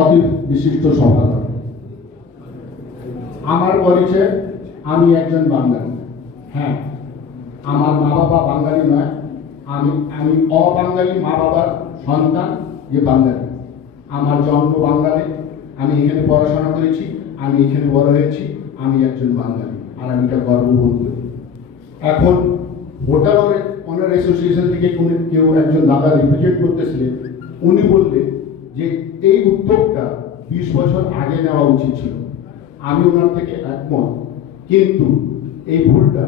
অতি বিশিষ্ট সভাপতি। আমার পরিচয়, আমি একজন বাঙালি। হ্যাঁ, আমার মা বাবা বাঙালি নয়, আমি অবাঙালি মা বাবার সন্তান, যে বাঙালি। আমার জন্ম বাঙালি, আমি এখানে পড়াশোনা করেছি, আমি এখানে বড় হয়েছি, আমি একজন বাঙালি, আর আমি এটা গর্ববোধ করি। এখন ভোটার অনার অ্যাসোসিয়েশন থেকে কেউ একজন দাদা রিপ্রেজেন্ট করতেছিলেন, উনি বললেন যে এই উদ্যোগটা 20 বছর আগে নেওয়া উচিত ছিল। আমি ওনার থেকে একমত, কিন্তু এই ভুলটা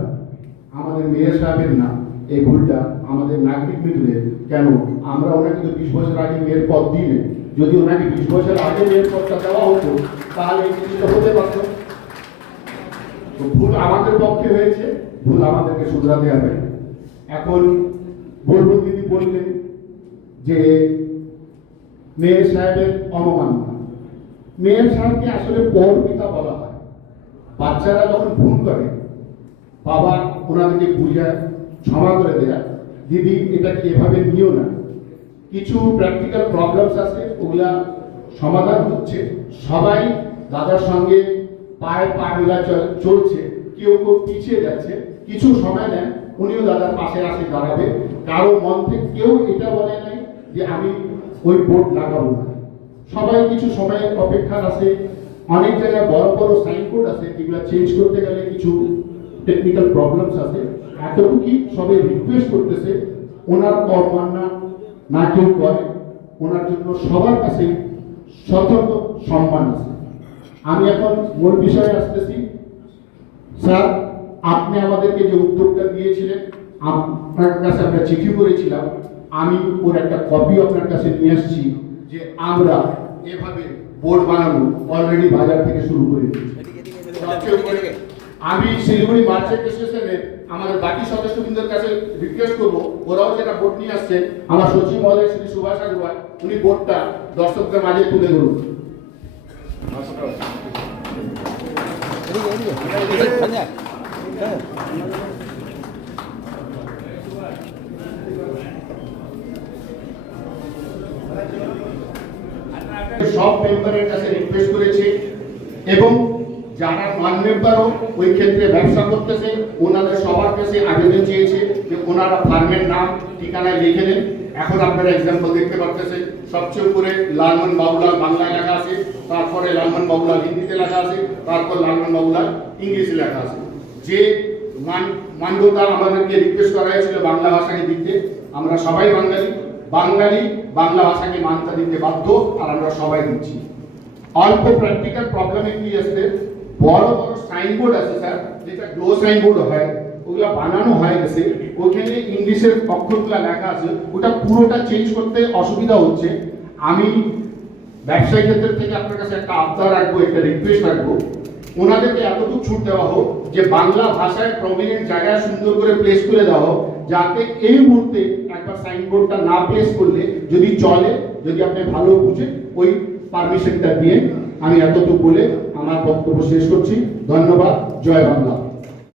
আমাদের মেয়র সাহেবের না, এই ভুলটা আমাদের নাগরিক মিত্রের। কেন আমরা ওনাকে তো 20 বছর আগে মেয়র পদ দিই, যদি ওনাকে 20 বছর আগে মেয়র পদটা দেওয়া হতো তাহলে এই জিনিসটা হতে পারত। তো ভুল আমাদের পক্ষে হয়েছে, ভুল আমাদেরকে শুধরাতে হবে। এখন বলবো, তিনি বললেন যে মেয়র সাহেবের অবমাননা। মেয়র সাহেবকে আসলে পর পিতা বলা হয়। বাচ্চারা যখন ভুল করে, বাবা ওনাদেরকে বুঝায়, ক্ষমা করে দেয়, দিদি এটাকে এভাবে নিও না, কিছু প্র্যাকটিক্যাল প্রবলেমস আছে, ওগুলা সমাধান হচ্ছে। সবাই দাদার সঙ্গে পায়ে পা মিলা চলছে, কেউ কেউ পিছিয়ে যাচ্ছে, কিছু সময় নেন, উনিও দাদার পাশে আসে দাঁড়াবে। কারো মন থেকে কেউ এটা বলে নাই যে আমি ওই বোর্ড লাগাবো না। সবাই কিছু সময় অপেক্ষা আছে। অনেক জায়গায় বড় বড় সাইনবোর্ড আছে, যেগুলো চেঞ্জ করতে গেলে কিছু টেকনিক্যাল প্রবলেমস আছে। এতটুকুই সবাই রিকোয়েস্ট করতেছে, ওনার অবমাননা না কেউ করে, ওনার জন্য সবার কাছে সতর্ক সম্মান আছে। আমি এখন মূল বিষয়ে আসতেছি। স্যার, আপনি আমাদেরকে যে উদ্যোগটা দিয়েছিলেন, আপনার কাছে আমরা চিঠি করেছিলাম, আমি ওর একটা কপি আপনার কাছে নিয়ে আসছি, যে আমরা এভাবে বোর্ড বানানো অলরেডি বাজার থেকে শুরু করে দিয়েছি। আমি শিলিগুড়ি মার্চেন্ট স্টেশনে আমাদের বাকি সদস্যবৃন্দের কাছে রিকোয়েস্ট করবো, ওরাও যেটা বোর্ড নিয়ে আসছেন, আমার সচিব মহোদয় শ্রী সুভাষ আগরওয়াল, উনি বোর্ডটা দর্শকদের মাঝে তুলে ধরুন। সব মেম্বারের কাছে রিকোয়েস্ট করেছি, এবং যারা নন মেম্বারও ওই ক্ষেত্রে ব্যবসা করতেছে, ওনাদের সবার কাছে আবেদন চেয়েছে যে ওনারা ফার্মের নাম ঠিকানায় লিখে দেন। এখন আপনারা এক্সাম্পল দেখতে পাচ্ছেন, সবচেয়ে উপরে লালমন বাবুলাল বাংলায় লেখা আছে, তারপরে লালমন বাবুলাল হিন্দিতে লেখা আছে, তারপর লালমন বাবুলাল ইংলিশে লেখা আছে। যে মান্যতা আমাদেরকে রিকোয়েস্ট করা হয়েছিল বাংলা ভাষাকে দিতে, আমরা সবাই বাঙালি, বাংলা ভাষাকে মান্যতা দিতে বাধ্য, আর আমরা সবাই দিচ্ছি। অল্প প্র্যাকটিক্যাল প্রবলেমে কি আসছে, বড় বড় সাইনবোর্ড আছে স্যার, যেটা গ্লো সাইনবোর্ড হয়, ওগুলা বানানো হয়ে গেছে, ওখানে ইংলিশের অক্ষরগুলা লেখা আছে, ওটা পুরোটা চেঞ্জ করতে অসুবিধা হচ্ছে। আমি ব্যবসায়ী ক্ষেত্র থেকে আপনার কাছে একটা আবদার রাখবো, একটা রিকোয়েস্ট রাখবো, ওনাদেরকে এতটুকু ছুট দেওয়া হোক যে বাংলা ভাষায় প্রমিনেন্ট জায়গায় সুন্দর করে প্লেস করে দেওয়া হোক, যাতে এই মুহূর্তে একবার সাইনবোর্ডটা না প্লেস করলে যদি চলে, যদি আপনি ভালো বুঝে ওই পারমিশনটা দিয়ে। আমি এতটুকু বলে আমার বক্তব্য শেষ করছি। ধন্যবাদ। জয় বাংলা।